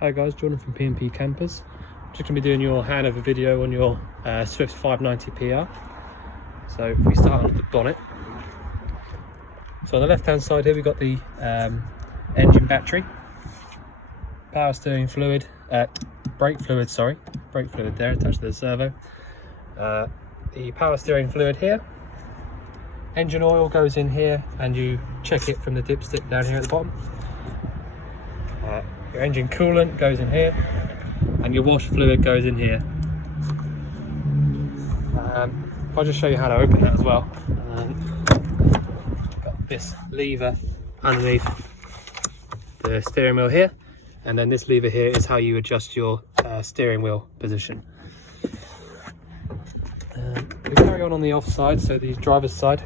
Hi guys, Jordan from P&P Campers. Just going to be doing your handover video on your Swift 590 PR. So if we start with the bonnet. So on the left hand side here we've got the engine battery, power steering fluid, brake fluid there attached to the servo, the power steering fluid here, engine oil goes in here and you check it from the dipstick down here at the bottom. Your engine coolant goes in here and your wash fluid goes in here. I'll just show you how to open that as well. Got this lever underneath the steering wheel here, and then this lever here is how you adjust your steering wheel position. We carry on the off side, so the driver's side.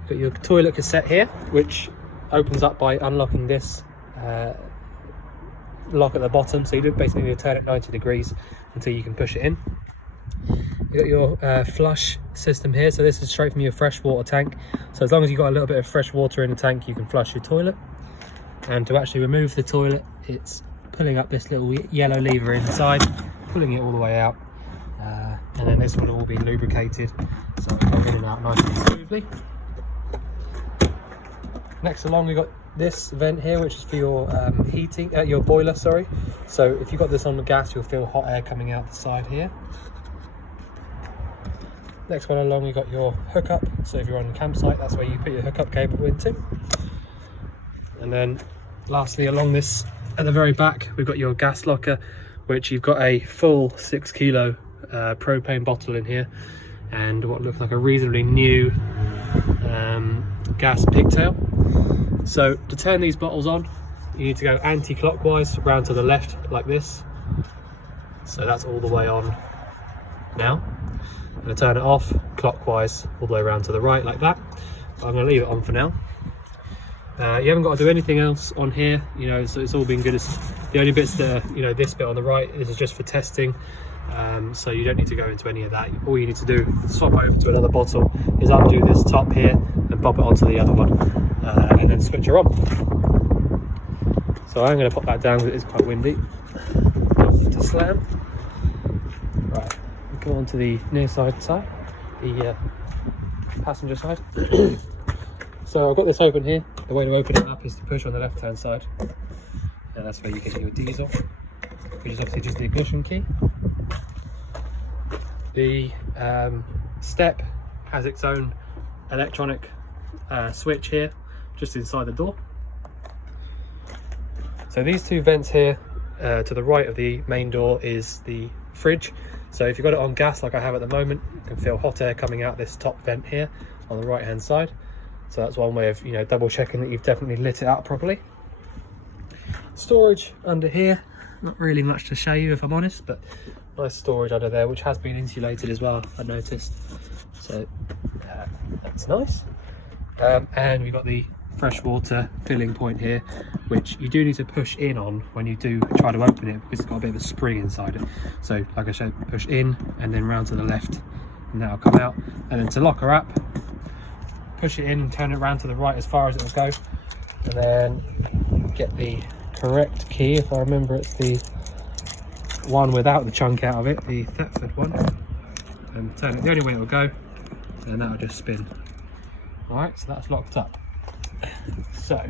You've got your toilet cassette here, which opens up by unlocking this lock at the bottom, so you basically need to turn it 90 degrees until you can push it in. You've got your flush system here, so this is straight from your freshwater tank, so as long as you've got a little bit of fresh water in the tank you can flush your toilet. And to actually remove the toilet, it's pulling up this little yellow lever inside, pulling it all the way out, and then this one will all be lubricated, so it'll go in and out nice and smoothly. Next along we've got this vent here, which is for your heating, your boiler, sorry. So if you've got this on the gas, you'll feel hot air coming out the side here. Next one along, we've got your hookup. So if you're on a campsite, that's where you put your hookup cable into. And then lastly, along this at the very back, we've got your gas locker, which you've got a full 6 kilo propane bottle in here, and what looks like a reasonably new gas pigtail. So to turn these bottles on, you need to go anti-clockwise round to the left like this. So that's all the way on now. I'm going to turn it off clockwise all the way around to the right like that. But I'm going to leave it on for now. You haven't got to do anything else on here, you know, so it's all been good. The only bits that are, you know, this bit on the right is just for testing. So you don't need to go into any of that. All you need to do, swap over to another bottle, is undo this top here and pop it onto the other one, and then switch her on. So I'm going to pop that down because it is quite windy to slam. Right, we go on to the near side, the passenger side. So I've got this open here. The way to open it up is to push on the left hand side, and that's where you get your diesel, which is obviously just the ignition key. The step has its own electronic switch here, just inside the door. So these two vents here to the right of the main door is the fridge. So if you've got it on gas like I have at the moment, you can feel hot air coming out this top vent here on the right hand side. So that's one way of, you know, double checking that you've definitely lit it up properly. Storage under here, not really much to show you if I'm honest, but nice storage under there, which has been insulated as well, I noticed. So that's nice. And we've got the freshwater filling point here, which you do need to push in on when you do try to open it, because it's got a bit of a spring inside it. So like I said, push in and then round to the left, and that'll come out. And then to lock her up, push it in and turn it around to the right as far as it will go, and then get the correct key. If I remember, it's the one without the chunk out of it, the Thetford one, and turn it the only way it will go, and that'll just spin. Alright, so that's locked up. So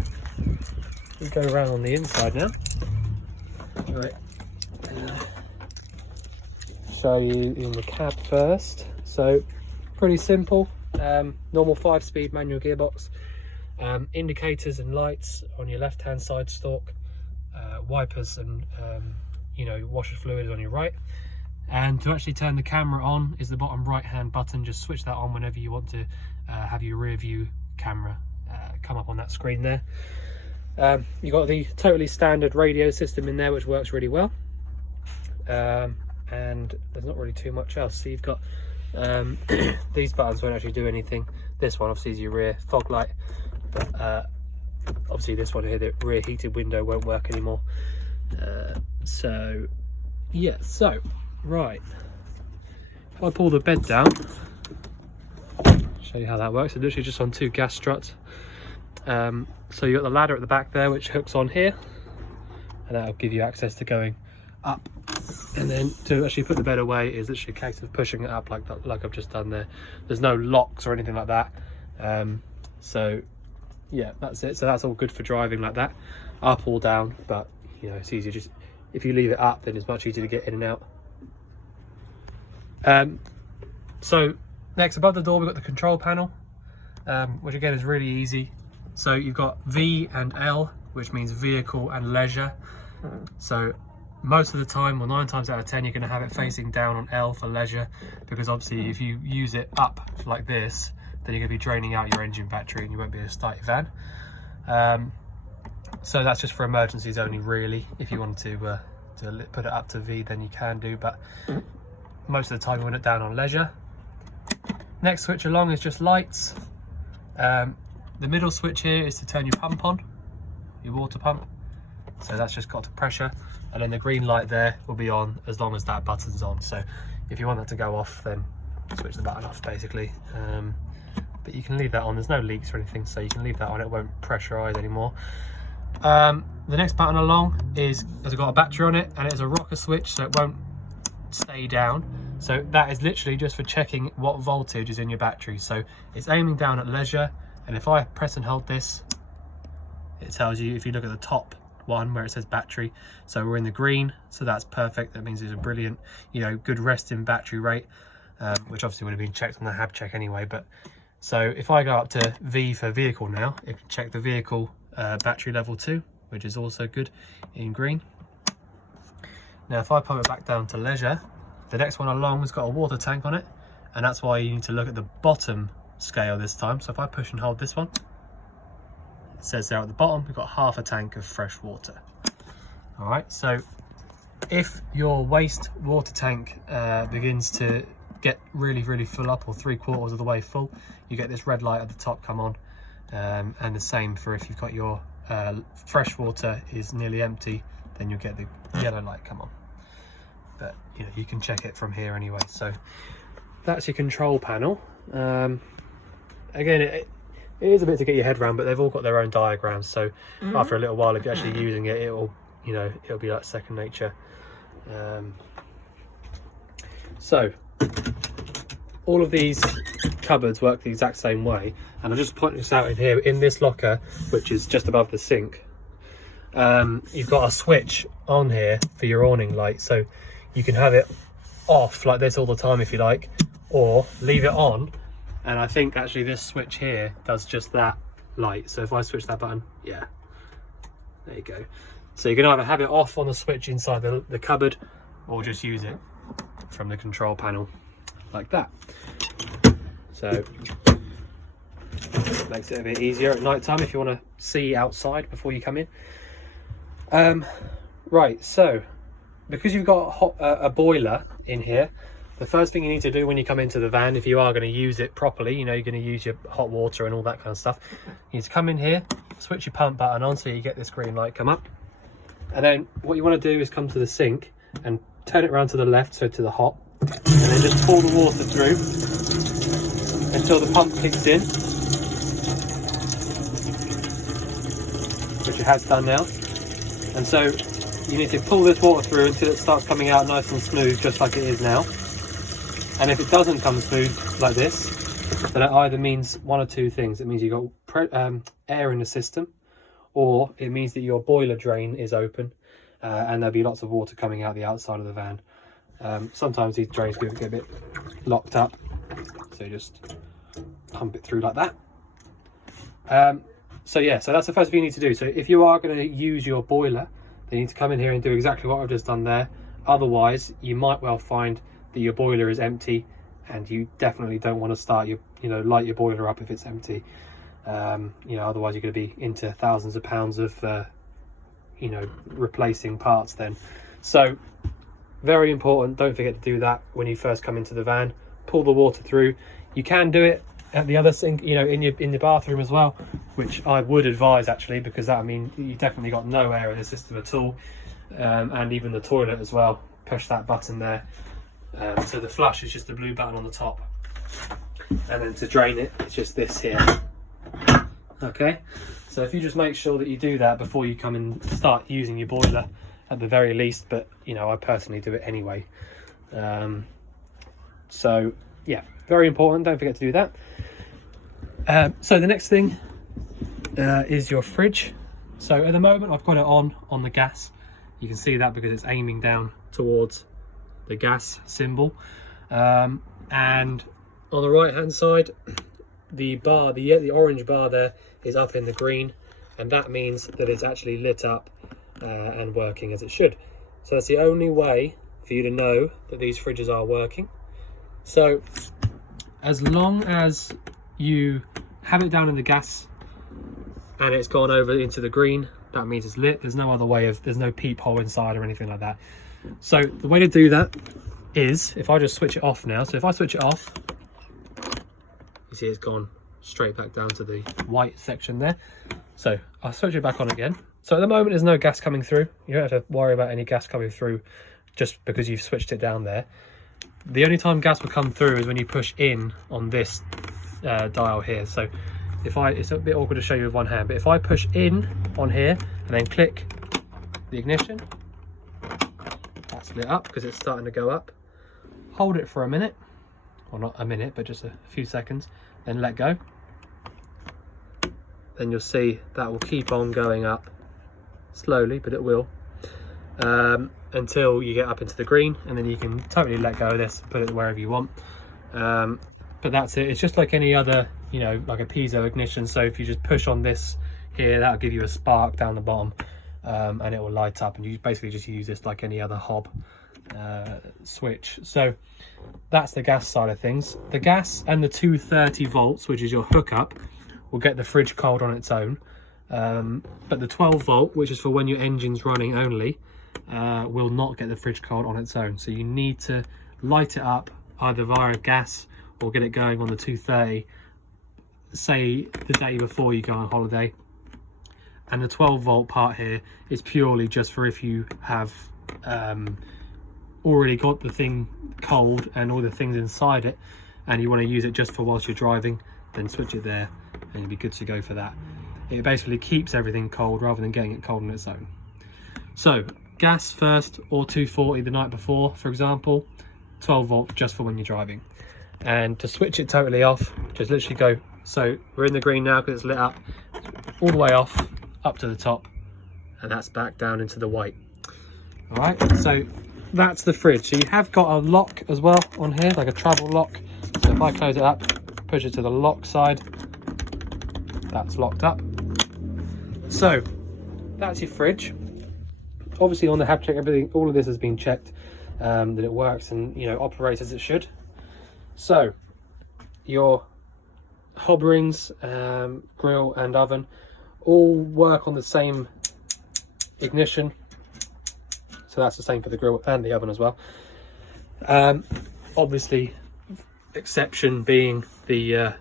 we go around on the inside now. Right, show you in the cab first. So pretty simple. Normal 5-speed manual gearbox, indicators and lights on your left hand side stalk, wipers and you know, washer fluid on your right. And to actually turn the camera on is the bottom right hand button. Just switch that on whenever you want to have your rear view camera come up on that screen there. You've got the totally standard radio system in there, which works really well, and there's not really too much else. So you've got these buttons won't actually do anything. This one obviously is your rear fog light, but obviously this one here, the rear heated window, won't work anymore. So yeah, so right, if I pull the bed down, show you how that works. It's literally just on 2 gas struts. So you've got the ladder at the back there, which hooks on here, and that'll give you access to going up. And then to actually put the bed away is literally a case of pushing it up like that, like I've just done there. There's no locks or anything like that. So yeah, that's it. So that's all good for driving like that, up or down. But you know, it's easier just if you leave it up, then it's much easier to get in and out. So next, above the door, we've got the control panel, which again is really easy. So you've got V and L, which means vehicle and leisure. So most of the time, or 9 times out of 10, you're going to have it facing down on L for leisure, because obviously if you use it up like this, then you're going to be draining out your engine battery and you won't be able to start your van. So that's just for emergencies only, really. If you want to put it up to V, then you can do, but most of the time you want it down on leisure. Next switch along is just lights. The middle switch here is to turn your pump on, your water pump. So that's just got to pressure, and then the green light there will be on as long as that button's on. So if you want that to go off, then switch the button off basically. But you can leave that on, there's no leaks or anything, so you can leave that on, it won't pressurize anymore. The next button along has got a battery on it, and it's a rocker switch, so it won't stay down. So that is literally just for checking what voltage is in your battery. So it's aiming down at leisure, and if I press and hold this, it tells you, if you look at the top one where it says battery, so we're in the green, so that's perfect. That means it's a brilliant, you know, good resting battery rate, which obviously would have been checked on the hab check anyway. But so if I go up to V for vehicle now, it can check the vehicle battery level 2, which is also good in green. Now if I pop it back down to leisure, the next one along has got a water tank on it, and that's why you need to look at the bottom scale this time. So if I push and hold this one, it says there at the bottom we've got half a tank of fresh water. All right, so if your waste water tank begins to get really full up, or 3/4 of the way full, you get this red light at the top come on, and the same for if you've got your fresh water is nearly empty, then you'll get the yellow light come on. But you know, you can check it from here anyway. So that's your control panel. Again, it is a bit to get your head around, but they've all got their own diagrams, so after a little while, if you're actually using it, it'll be like second nature. So all of these cupboards work the exact same way, and I'll just point this out in here. In this locker, which is just above the sink, you've got a switch on here for your awning light, so you can have it off like this all the time if you like, or leave it on. And I think actually this switch here does just that light. So if I switch that button, yeah, there you go. So you can either have it off on the switch inside the cupboard, or just use it from the control panel like that. So makes it a bit easier at night time if you want to see outside before you come in. Right, so because you've got a boiler in here, the first thing you need to do when you come into the van, if you are going to use it properly, you know, you're going to use your hot water and all that kind of stuff, you need to come in here, switch your pump button on so you get this green light come up. And then what you want to do is come to the sink and turn it around to the left, so to the hot, and then just pour the water through until the pump kicks in, which it has done now. And so you need to pull this water through until it starts coming out nice and smooth, just like it is now. And if it doesn't come smooth like this, then it either means one or two things. It means you've got air in the system, or it means that your boiler drain is open, and there'll be lots of water coming out the outside of the van. Sometimes these drains get a bit locked up, so you just pump it through like that. So yeah, so that's the first thing you need to do. So if you are going to use your boiler, then you need to come in here and do exactly what I've just done there. Otherwise, you might well find that your boiler is empty, and you definitely don't want to start light your boiler up if it's empty. Otherwise you're going to be into thousands of pounds of replacing parts then. So very important, don't forget to do that when you first come into the van. Pull the water through. You can do it at the other sink, in the bathroom as well, which I would advise actually, because that means you definitely got no air in the system at all, and even the toilet as well. Push that button there. So the flush is just the blue button on the top, and then to drain it, it's just this here. Okay, so if you just make sure that you do that before you come and start using your boiler at the very least, but you know, I personally do it anyway. So yeah, very important, don't forget to do that. So the next thing is your fridge. So at the moment I've got it on the gas. You can see that because it's aiming down towards the gas symbol, and on the right hand side the bar, the orange bar there, is up in the green, and that means that it's actually lit up and working as it should. So that's the only way for you to know that these fridges are working. So as long as you have it down in the gas and it's gone over into the green, that means it's lit. There's no other way of, there's no peephole inside or anything like that. So the way to do that is, if I just switch it off now, so if I switch it off, you see it's gone straight back down to the white section there. So I'll switch it back on again. So at the moment there's no gas coming through. You don't have to worry about any gas coming through just because you've switched it down there. The only time gas will come through is when you push in on this dial here. So it's a bit awkward to show you with one hand, but if I push in on here and then click the ignition, that's lit up because it's starting to go up. Hold it for a minute, or not a minute, but just a few seconds, then let go. Then you'll see that will keep on going up slowly, but it will, until you get up into the green, and then you can totally let go of this, put it wherever you want. But that's it. It's just like any other, you know, like a piezo ignition. So if you just push on this here, that'll give you a spark down the bottom, and it will light up, and you basically just use this like any other hob switch. So that's the gas side of things. The gas and the 230 volts, which is your hookup, will get the fridge cold on its own, but the 12 volt, which is for when your engine's running only, will not get the fridge cold on its own. So you need to light it up either via gas or get it going on the 230, say the day before you go on holiday. And the 12 volt part here is purely just for if you have already got the thing cold and all the things inside it, and you want to use it just for whilst you're driving, then switch it there and you'll be good to go for that. It basically keeps everything cold rather than getting it cold on its own. So gas first, or 240 the night before, for example. 12 volt just for when you're driving. And to switch it totally off, just literally go, so we're in the green now because it's lit up, all the way off, up to the top, and that's back down into the white. All right, so that's the fridge. So you have got a lock as well on here, like a travel lock. So if I close it up, push it to the lock side, that's locked up. So that's your fridge. Obviously on the hab check, everything, all of this has been checked, that it works and, you know, operates as it should. So your hob rings, grill and oven all work on the same ignition. So that's the same for the grill and the oven as well. Obviously, exception being the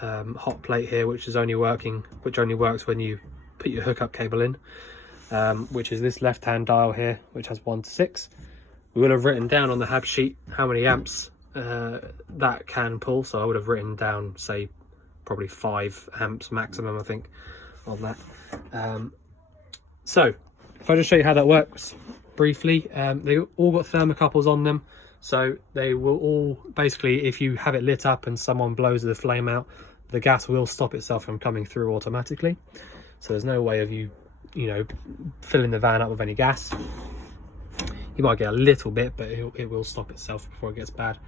hot plate here, which only works when you put your hookup cable in, which is this left-hand dial here, which has 1 to 6. We will have written down on the hab sheet how many amps that can pull, so I would have written down, say, probably 5 amps maximum, I think, on that. So if I just show you how that works briefly, they all got thermocouples on them, so they will all basically, if you have it lit up and someone blows the flame out, the gas will stop itself from coming through automatically. So there's no way of you know, filling the van up with any gas. You might get a little bit, but it will stop itself before it gets bad.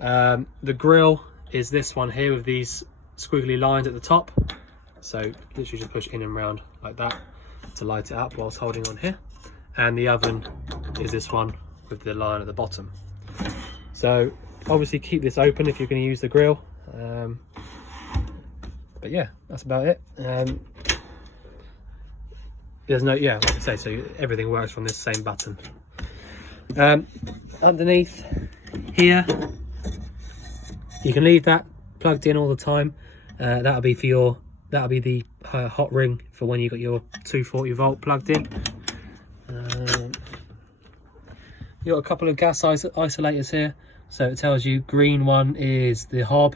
The grill is this one here with these squiggly lines at the top. So literally just push in and round like that to light it up whilst holding on here. And the oven is this one with the line at the bottom. So obviously keep this open if you're going to use the grill. But yeah, that's about it. There's no, yeah, like I say, so everything works from this same button. Underneath here, you can leave that plugged in all the time. That'll be the hot ring for when you got your 240 volt plugged in. You've got a couple of gas isolators here, so it tells you green one is the hob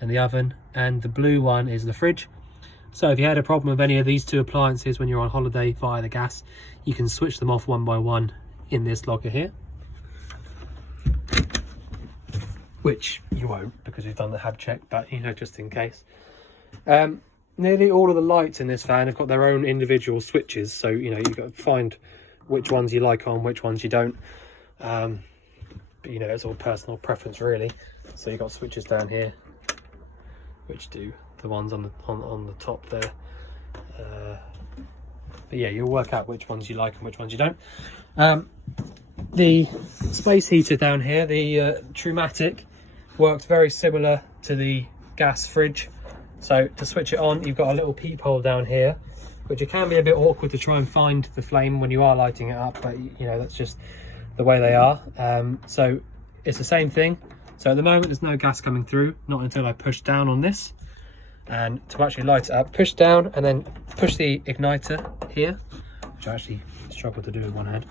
and the oven, and the blue one is the fridge. So if you had a problem with any of these two appliances when you're on holiday via the gas, you can switch them off one by one in this locker here, which you won't because we've done the hab check, but you know, just in case. Nearly all of the lights in this van have got their own individual switches, so you know, you've got to find which ones you like on, which ones you don't. But you know, it's all personal preference really. So you've got switches down here which do the ones on the top there, but yeah, you'll work out which ones you like and which ones you don't. The space heater down here, the Trumatic, works very similar to the gas fridge. So to switch it on, you've got a little peephole down here, which it can be a bit awkward to try and find the flame when you are lighting it up, but you know, that's just the way they are. So it's the same thing. So at the moment there's no gas coming through, not until I push down on this. And to actually light it up, push down and then push the igniter here, which I actually struggle to do with one hand.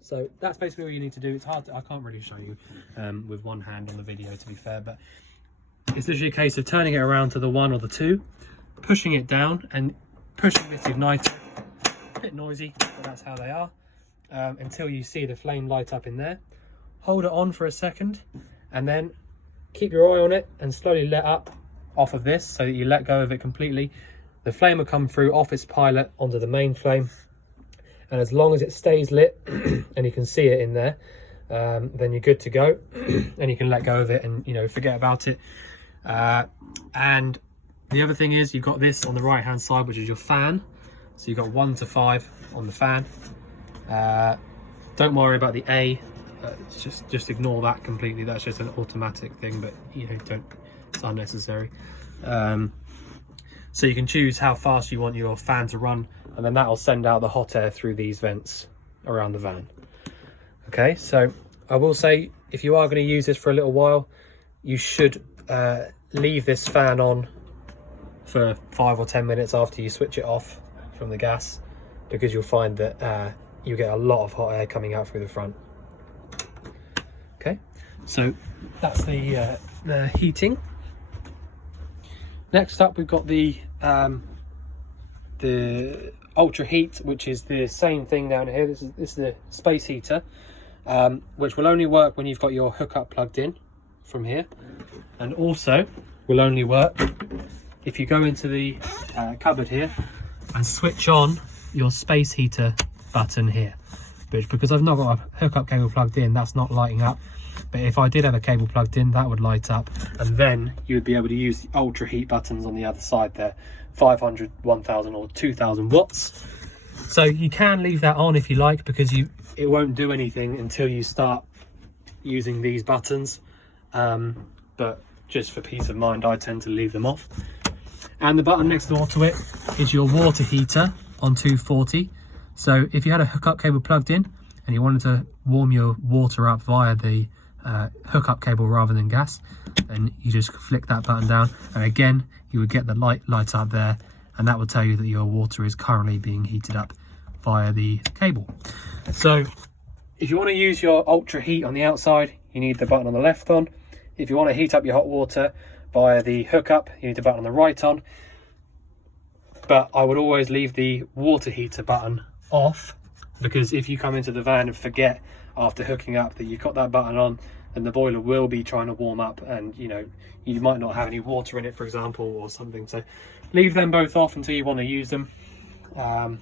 So that's basically what you need to do. It's hard I can't really show you with one hand on the video, to be fair, but it's literally a case of turning it around to the 1 or the 2, pushing it down and pushing this igniter. A bit noisy, but that's how they are. Until you see the flame light up in there. Hold it on for a second and then keep your eye on it and slowly let up off of this so that you let go of it completely. The flame will come through off its pilot onto the main flame, and as long as it stays lit and you can see it in there, then you're good to go and you can let go of it and, you know, forget about it. And the other thing is, you've got this on the right hand side, which is your fan. So you've got 1 to 5 on the fan. Don't worry about the A, just ignore that completely. That's just an automatic thing, but you know, it's unnecessary. So you can choose how fast you want your fan to run, and then that will send out the hot air through these vents around the van. Okay, so I will say, if you are going to use this for a little while, you should leave this fan on for 5 or 10 minutes after you switch it off from the gas, because you'll find that you get a lot of hot air coming out through the front. Okay, so that's the heating. Next up, we've got the ultra heat, which is the same thing down here. This is the space heater, which will only work when you've got your hookup plugged in from here, and also will only work if you go into the cupboard here and switch on your space heater button here. But because I've not got a hookup cable plugged in, that's not lighting up. But if I did have a cable plugged in, that would light up, and then you would be able to use the ultra heat buttons on the other side there, 500, 1000 or 2000 watts. So you can leave that on if you like, because it won't do anything until you start using these buttons. But just for peace of mind, I tend to leave them off. And the button next door to it is your water heater on 240. So if you had a hookup cable plugged in and you wanted to warm your water up via the hookup cable rather than gas, then you just flick that button down, and again you would get the light up there, and that will tell you that your water is currently being heated up via the cable. So if you want to use your ultra heat on the outside, you need the button on the left on. If you want to heat up your hot water via the hookup, you need the button on the right on. But I would always leave the water heater button off, because if you come into the van and forget after hooking up that you've got that button on, then the boiler will be trying to warm up, and you know, you might not have any water in it, for example, or something. So leave them both off until you want to use them. And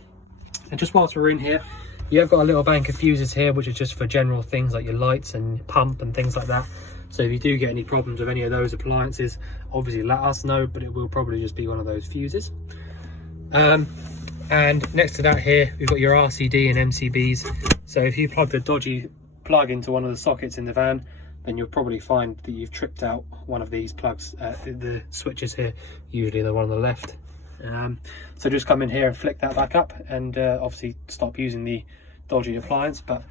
just whilst we're in here, you have got a little bank of fuses here, which is just for general things like your lights and pump and things like that. So if you do get any problems with any of those appliances, obviously let us know, but it will probably just be one of those fuses. And next to that here, we've got your Rcd and Mcbs. So if you plug the dodgy plug into one of the sockets in the van, then you'll probably find that you've tripped out one of these plugs, the switches here, usually the one on the left. So just come in here and flick that back up, and obviously stop using the dodgy appliance, but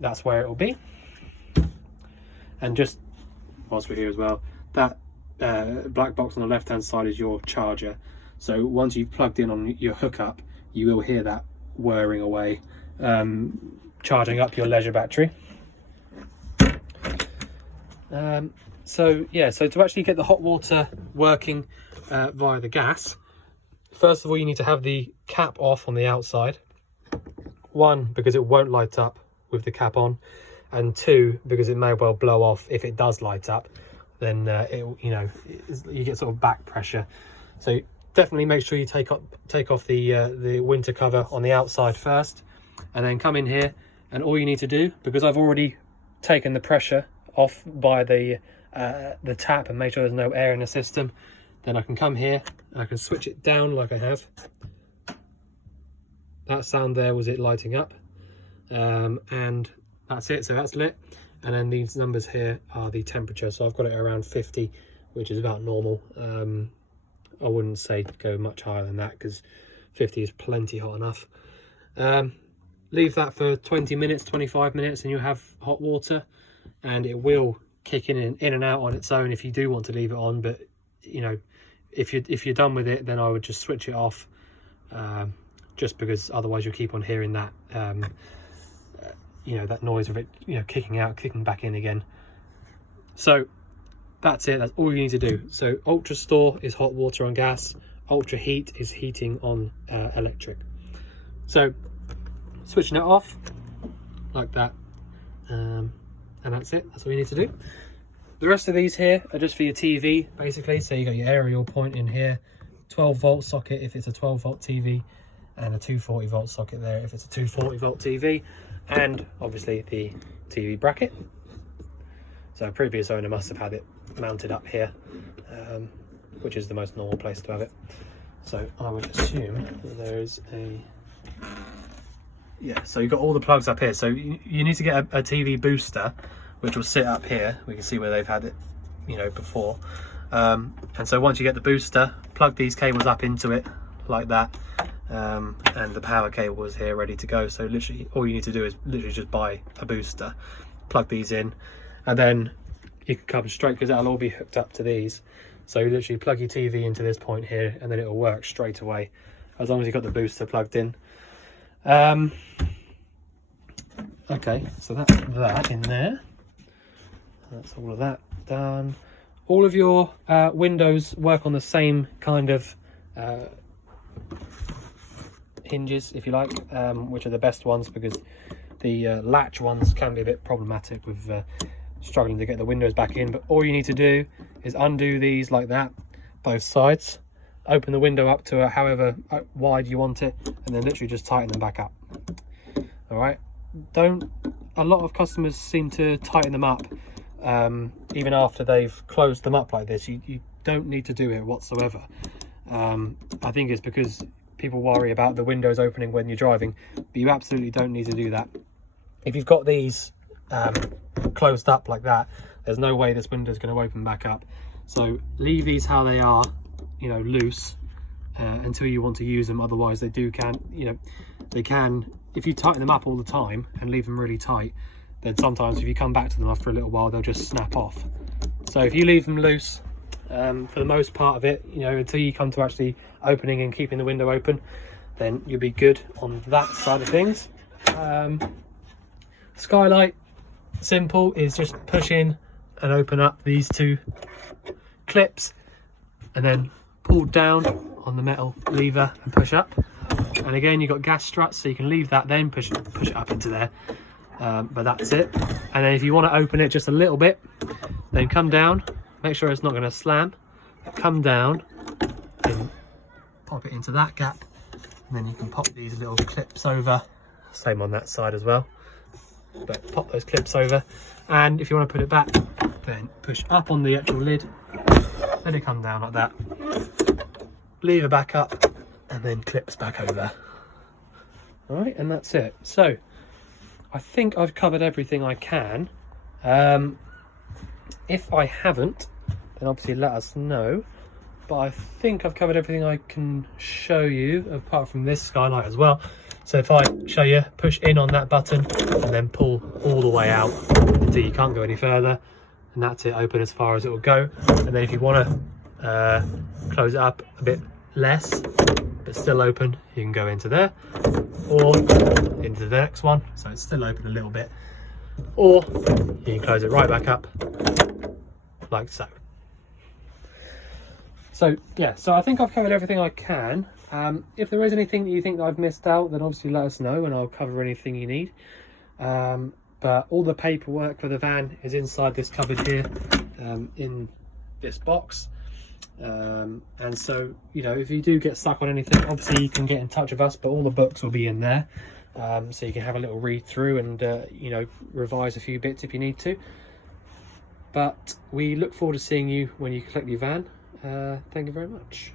that's where it will be. And just whilst we're here as well, that black box on the left hand side is your charger. So once you've plugged in on your hookup, you will hear that whirring away, charging up your leisure battery. So yeah, so to actually get the hot water working via the gas, first of all you need to have the cap off on the outside. One, because it won't light up with the cap on, and two, because it may well blow off. If it does light up, then you get sort of back pressure. So definitely make sure you take off the winter cover on the outside first, and then come in here, and all you need to do, because I've already taken the pressure off by the tap and make sure there's no air in the system, then I can come here and I can switch it down like I have. That sound there was it lighting up, and that's it. So that's lit, and then these numbers here are the temperature. So I've got it around 50, which is about normal. I wouldn't say go much higher than that, because 50 is plenty hot enough. Leave that for 20 minutes, 25 minutes, and you'll have hot water, and it will kick in and out on its own if you do want to leave it on. But you know, if you're done with it, then I would just switch it off, just because otherwise you'll keep on hearing that that noise of it kicking out, kicking back in again. So that's it. That's all you need to do. So Ultra Store is hot water on gas, Ultra Heat is heating on electric. So switching it off like that, and that's it. That's all you need to do. The rest of these here are just for your TV, basically. So you got your aerial point in here, 12-volt socket if it's a 12-volt TV, and a 240-volt socket there if it's a 240-volt TV, and obviously the TV bracket. So a previous owner must have had it mounted up here, which is the most normal place to have it. So I would assume that there's so you've got all the plugs up here. So you need to get a TV booster, which will sit up here. We can see where they've had it before, and so once you get the booster, plug these cables up into it like that, and the power cable is here ready to go. So literally all you need to do is literally just buy a booster, plug these in, and then you can come straight, because that'll all be hooked up to these. So you literally plug your TV into this point here, and then it'll work straight away, as long as you've got the booster plugged in. Okay, so that's that in there. That's all of that done. All of your windows work on the same kind of hinges, if you like, which are the best ones, because the latch ones can be a bit problematic with struggling to get the windows back in. But all you need to do is undo these like that, both sides, open the window up to however wide you want it, and then literally just tighten them back up. All right, a lot of customers seem to tighten them up even after they've closed them up like this. You don't need to do it whatsoever. I think it's because people worry about the windows opening when you're driving, but you absolutely don't need to do that. If you've got these closed up like that, there's no way this window is going to open back up. So leave these how they are, loose, until you want to use them. Otherwise they can, if you tighten them up all the time and leave them really tight, then sometimes if you come back to them after a little while, they'll just snap off. So if you leave them loose for the most part of it, until you come to actually opening and keeping the window open, then you'll be good on that side of things. Skylight, simple, is just push in and open up these two clips, and then pull down on the metal lever and push up. And again, you've got gas struts, so you can leave that, then push it up into there. But that's it. And then if you want to open it just a little bit, then come down, make sure it's not going to slam, come down and pop it into that gap, and then you can pop these little clips over, same on that side as well, but pop those clips over. And if you want to put it back, then push up on the actual lid, let it come down like that, lever back up, and then clips back over. All right, and that's it. So I think I've covered everything I can. If I haven't, then obviously let us know, but I think I've covered everything I can show you, apart from this skylight as well. So if I show you, push in on that button and then pull all the way out until you can't go any further, and that's it, open as far as it will go. And then if you want to close it up a bit less but still open, you can go into there or into the next one, so it's still open a little bit, or you can close it right back up like so. So yeah, so I think I've covered everything I can. If there is anything that you think that I've missed out, then obviously let us know and I'll cover anything you need. But all the paperwork for the van is inside this cupboard here, in this box. And so, you know, if you do get stuck on anything, obviously you can get in touch with us, but all the books will be in there. So you can have a little read through and, you know, revise a few bits if you need to. But we look forward to seeing you when you collect your van. Thank you very much.